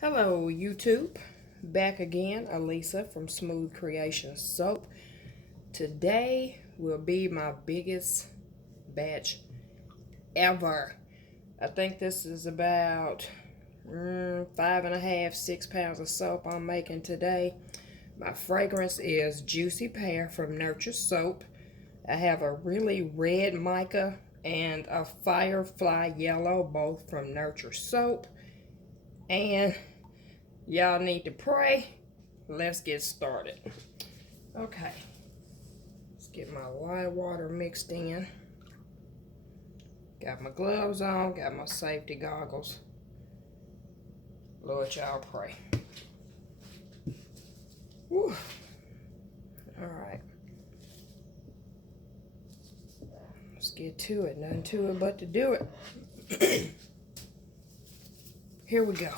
Hello YouTube, back again, Alisa from smoothkreationssoap. Today will be my biggest batch ever. I think this is about 5.5, 6 pounds of soap I'm making today. My fragrance is Juicy Pear from Nurture Soap. I have a really red mica and a Firefly yellow, both from Nurture Soap. And y'all need to pray. Let's get started. Okay. Let's get my lye water mixed in. Got my gloves on, got my safety goggles. Lord, y'all pray. Whew. Alright. Let's get to it. Nothing to it but to do it. Here we go.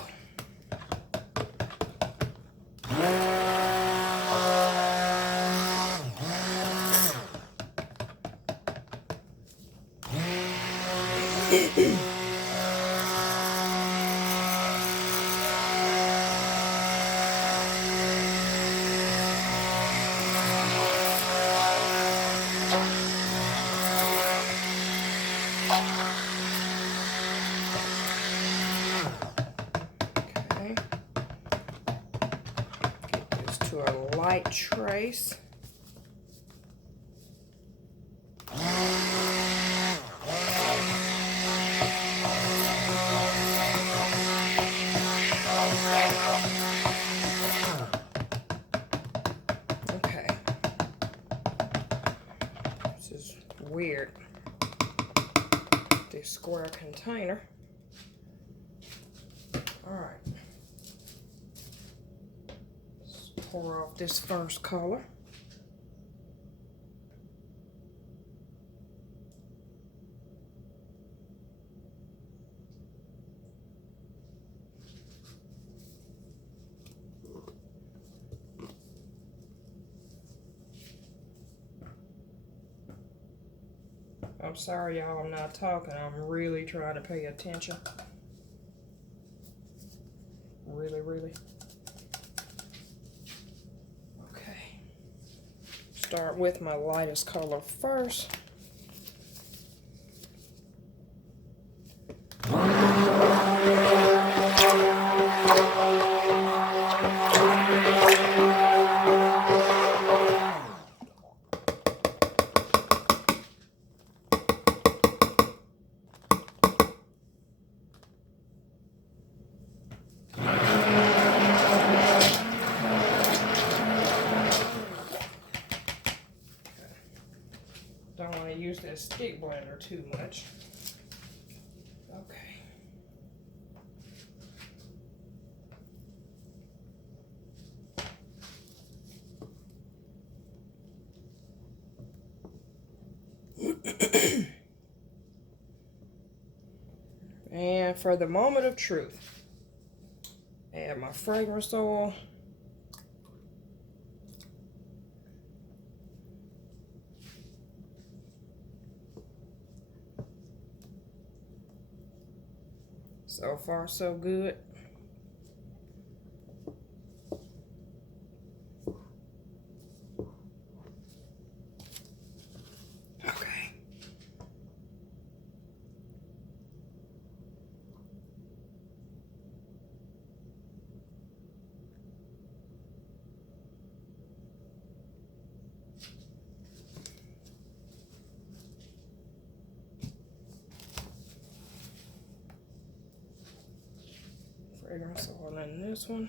Okay. Get this to a light trace. Okay. This is weird. This square container. Alright. Let's pour off this first color. I'm sorry, y'all, I'm not talking. I'm really trying to pay attention. Really. Okay. Start with my lightest color first. Don't want to use that stick blender too much. Okay. And for the moment of truth, add my fragrance oil. So far, so good. Okay. Fragrance oil in this one.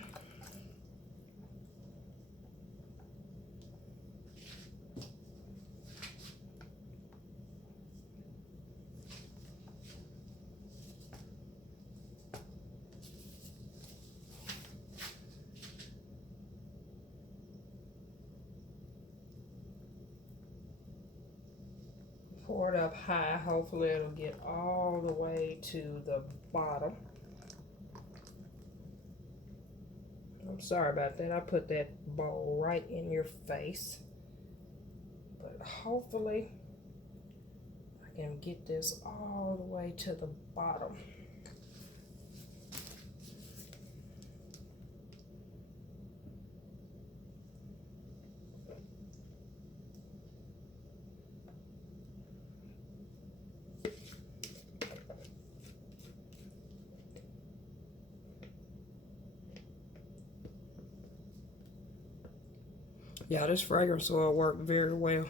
Pour it up high. Hopefully it'll get all the way to the bottom. I'm sorry about that. I put that bowl right in your face. But hopefully I can get this all the way to the bottom. Yeah, this fragrance oil worked very well.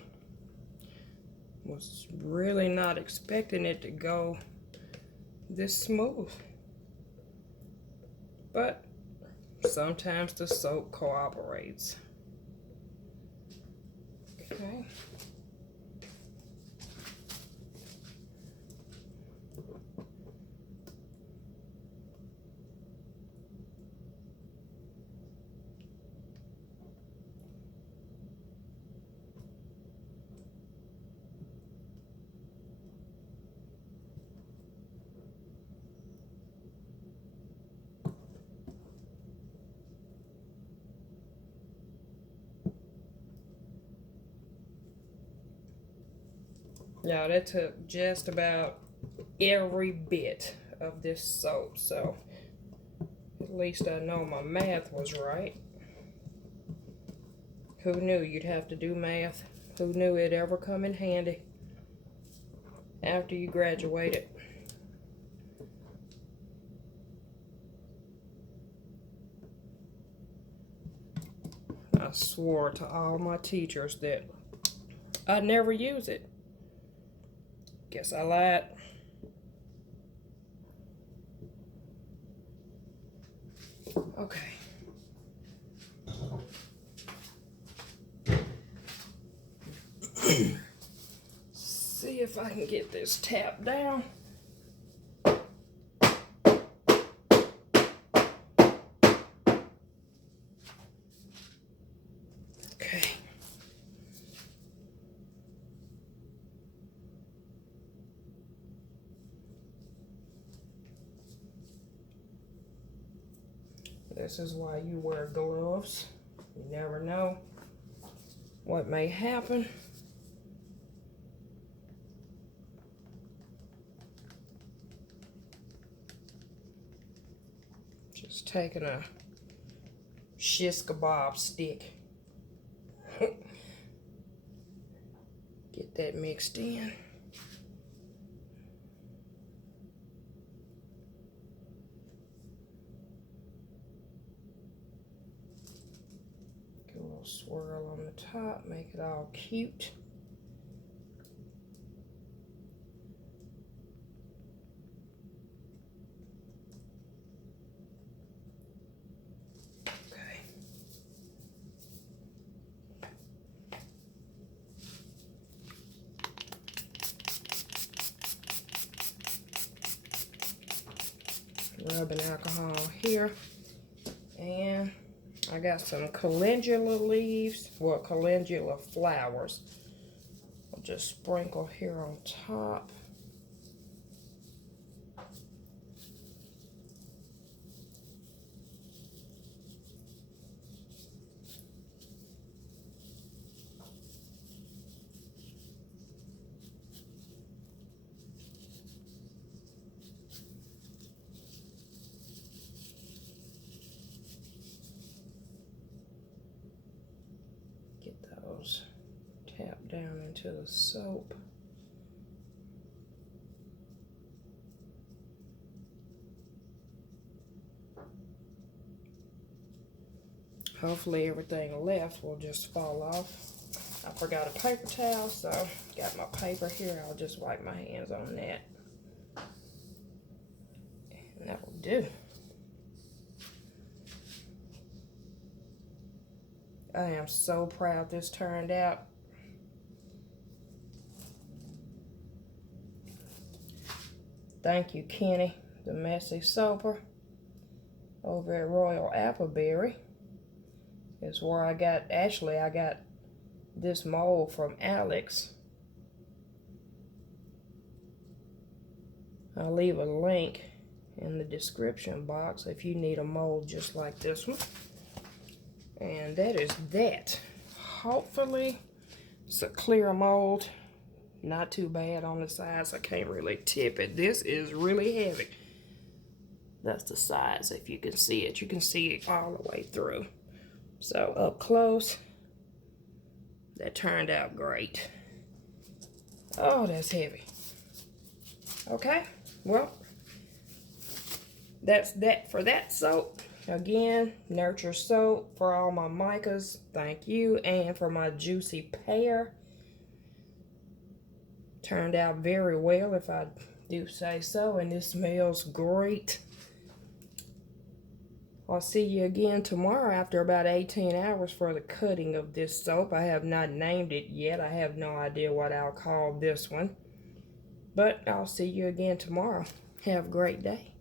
Was really not expecting it to go this smooth. But sometimes the soap cooperates. Okay. Yeah, that took just about every bit of this soap, so at least I know my math was right. Who knew you'd have to do math? Who knew it'd ever come in handy after you graduated? I swore to all my teachers that I'd never use it. Guess I lied. Okay. See if I can get this tap down. Okay. This is why you wear gloves. You never know what may happen. Just taking a shish kebab stick. Get that mixed in. Get a little swirl on the top, make it all cute. Rubbing alcohol here, and I got some calendula leaves, well, calendula flowers. I'll just sprinkle here on top. Tap down into the soap. Hopefully everything left will just fall off. I forgot a paper towel, so got my paper here. I'll just wipe my hands on that. And that will do. I am so proud this turned out. Thank you, Kenny, the messy soaper over at Royal Appleberry. It's where I got, actually I got this mold from Alex. I'll leave a link in the description box if you need a mold just like this one. And that is that. Hopefully it's a clear mold. Not too bad on the sides. I can't really tip it. This is really heavy. That's the size, if you can see it. You can see it all the way through. So up close, that turned out great. Oh, that's heavy. Okay, well, that's that for that soap. Again, Nurture Soap for all my micas. Thank you. And for my juicy pear. Turned out very well, if I do say so. And this smells great. I'll see you again tomorrow after about 18 hours for the cutting of this soap. I have not named it yet. I have no idea what I'll call this one. But I'll see you again tomorrow. Have a great day.